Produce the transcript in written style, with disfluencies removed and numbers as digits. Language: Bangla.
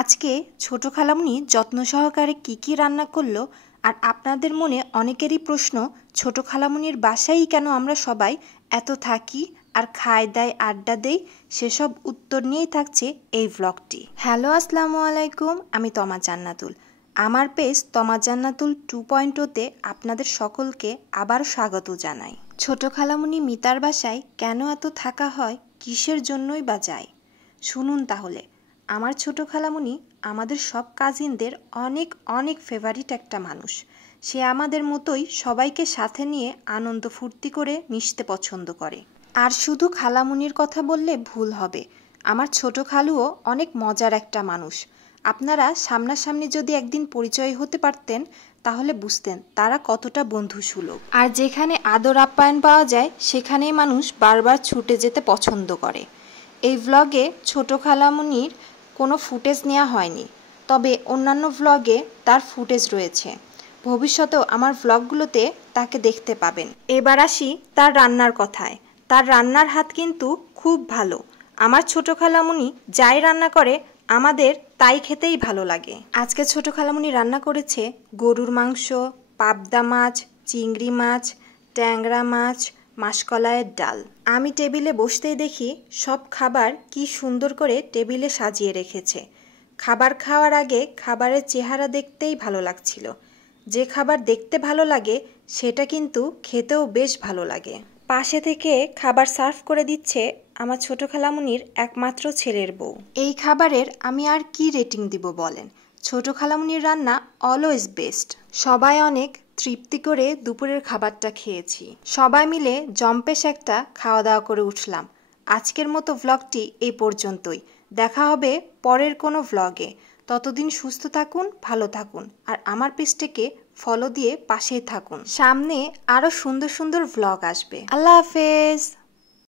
আজকে ছোট খালামণি যত্ন সহকারে কি রান্না করলো আর আপনাদের মনে অনেকেরই প্রশ্ন ছোট খালামণির বাসায়ই কেন আমরা সবাই এত থাকি আর খাই দাই আড্ডা দেই সেসব উত্তর নিয়েই থাকছে এই ব্লগটি। হ্যালো আসসালামু আলাইকুম, আমি তমা জান্নাতুল। আমার পেজ তমা জান্নাতুল 2.0-তে আপনাদের সকলকে আবার স্বাগত জানাই। ছোট খালামণি মিতার বাসায় কেন এত থাকা হয়, কিসের জন্যই বা যায়, শুনুন তাহলে। আমার ছোট খালামণি আমাদের সব কাজিনদের অনেক অনেক ফেভারিট একটা মানুষ। সে আমাদের মতোই সবাইকে সাথে নিয়ে আনন্দ ফুর্তি করে মিশতে পছন্দ করে। আর শুধু খালামণির কথা বললে ভুল হবে, আমার ছোট খালুও অনেক মজার একটা মানুষ। আপনারা সামনাসামনি যদি একদিন পরিচয় হতে পারতেন তাহলে বুঝতেন তারা কতটা বন্ধুসুলভ। আর যেখানে আদর আপ্যায়ন পাওয়া যায় সেখানেই মানুষ বারবার ছুটে যেতে পছন্দ করে। এই ভ্লগে ছোট খালামণির কোনো ফুটেজ নেওয়া হয়নি, তবে অন্যান্য ভ্লগে তার ফুটেজ রয়েছে। ভবিষ্যতেও আমার ভ্লগগুলোতে তাকে দেখতে পাবেন। এবার আসি তার রান্নার কথায়। তার রান্নার হাত কিন্তু খুব ভালো। আমার ছোট খালামণি যাই রান্না করে আমাদের তাই খেতেই ভালো লাগে। আজকে ছোট খালামণি রান্না করেছে গরুর মাংস, পাবদা মাছ, চিংড়ি মাছ, ট্যাংরা মাছ, মাসকলাইয়ের ডাল। আমি টেবিলে বসতেই দেখি সব খাবার কি সুন্দর করে টেবিলে সাজিয়ে রেখেছে। খাবার খাওয়ার আগে খাবারের চেহারা দেখতেই ভালো লাগছিল। যে খাবার দেখতে ভালো লাগে সেটা কিন্তু খেতেও বেশ ভালো লাগে। পাশে থেকে খাবার সার্ভ করে দিচ্ছে আমার ছোট খালামণির একমাত্র ছেলের বউ। এই খাবারের আমি আর কি রেটিং দিব বলেন? ছোট খালামণির রান্না অলওয়েজ বেস্ট। সবাই অনেক তৃপ্তি করে দুপুরের খাবারটা খেয়েছি। সবাই মিলে জম্পেশ একটা খাওয়া দাওয়া করে উঠলাম। আজকের মতো ভ্লগটি এই পর্যন্তই। দেখা হবে পরের কোনো ভ্লগে। ততদিন সুস্থ থাকুন, ভালো থাকুন আর আমার পেজটাকে ফলো দিয়ে পাশেই থাকুন। সামনে আরও সুন্দর সুন্দর ভ্লগ আসবে। আল্লাহ হাফেজ।